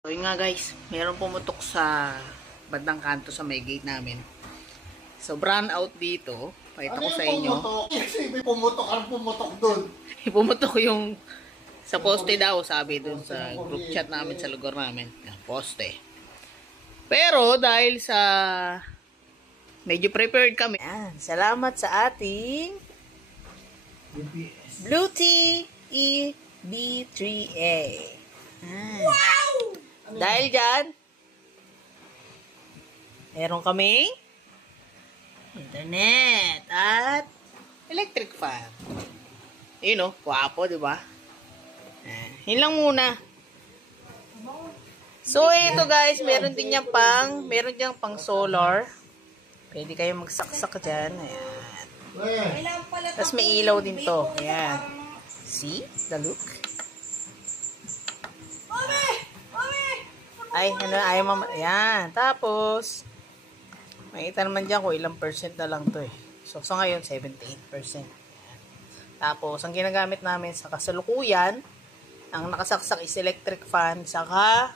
So yun nga guys, meron pumutok sa bandang kanto sa may gate namin. So brand out dito. Pakita ko sa inyo. Kasi may pumutok, ang pumutok doon. Pumutok yung sa poste daw, sabi dun sa group chat namin sa lugar namin. Poste. Pero dahil sa medyo prepared kami. Yan, salamat sa ating Blue Tea EB3A. Wow! Dahil dyan, meron kaming internet at electric fan. Yun o, wapo, diba? Yun lang muna. So, ito guys, meron din yan meron diyang pang solar. Pwede kayo magsaksak dyan. Ayan. Tapos may ilaw din to. Ayan. See? The look? Ay, ano, ayaw mama. Ayan. Tapos, makita naman dyan kung ilang percent na lang to eh. So ngayon, 78%. Ayan. Tapos, ang ginagamit namin sa kasalukuyan, ang nakasaksak is electric fan, saka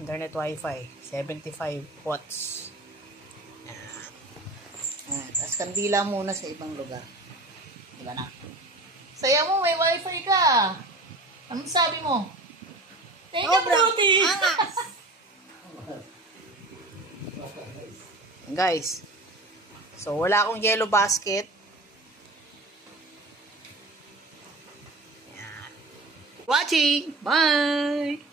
internet wifi. 75 watts. Ayan. Ayan. Tapos, kandila muna sa ibang lugar. Diba na? Saya mo, may wifi ka. Anong sabi mo? Thank you, Fruity! Guys, so wala akong yellow basket. Yan. Watching! Bye!